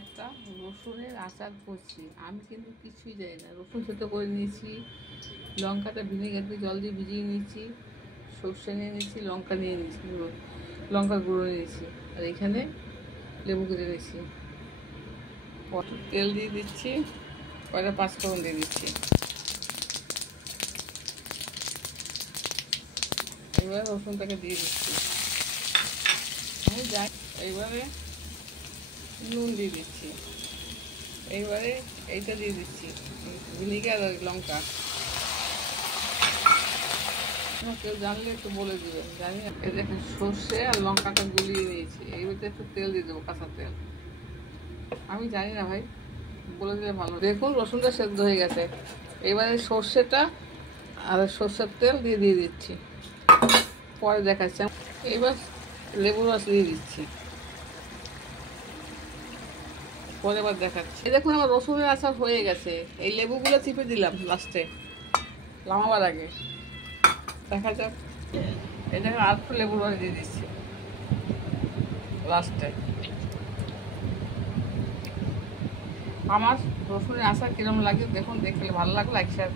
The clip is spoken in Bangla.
একটা রসুনের আচার করছি। আমি কিন্তু কিছুই জানি না। রসুন থেতো করে নিয়েছি, লঙ্কাটা ভিনেগার দিয়ে জল দিয়ে ভিজিয়ে নিয়েছি, সর্ষে নিয়ে নিয়েছি, লঙ্কা নিয়ে নিয়েছি, লঙ্কার গুঁড়ো নিয়েছি, আর এখানে লেবু কেটে নিয়েছি। তেল দিয়ে দিচ্ছি, কয়টা পাঁচফোড়ন দিয়ে দিচ্ছি। এবার রসুনটাকে দিয়ে দিচ্ছি। আমি যাই, এইবারে নুন দিয়ে দিচ্ছি। এইবারে এইটা দিয়ে দিচ্ছি, ভিনিগার আর লঙ্কা। কেউ জানলে একটু বলে দেবেন, জানি না। এই দেখেন সর্ষে আর লঙ্কাটা গুলিয়ে নিয়েছি, এই ভিতরে একটু তেল দিয়ে দেবো, কাঁচা তেল। আমি জানি না ভাই, বলে দিলে ভালো। দেখুন রসুনটা সেদ্ধ হয়ে গেছে। এবারে সর্ষেটা আর সর্ষের তেল দিয়ে দিচ্ছি, পরে দেখাচ্ছি। এবার লেবু রস দিয়ে দিচ্ছি, পরে আবার দেখাচ্ছি। এই দেখুন আমার রসুনের আচার হয়ে গেছে। এই লেবুগুলো চিপে দিলাম লাস্টে, নামাবার আগে। দেখা যাক, এই দেখুন আর একটু লেবু রস দিয়ে দিচ্ছি লাস্টে। আমার রসুনের আচার কিরম লাগে দেখুন, দেখলে ভালো লাগলে লাইক শেয়ার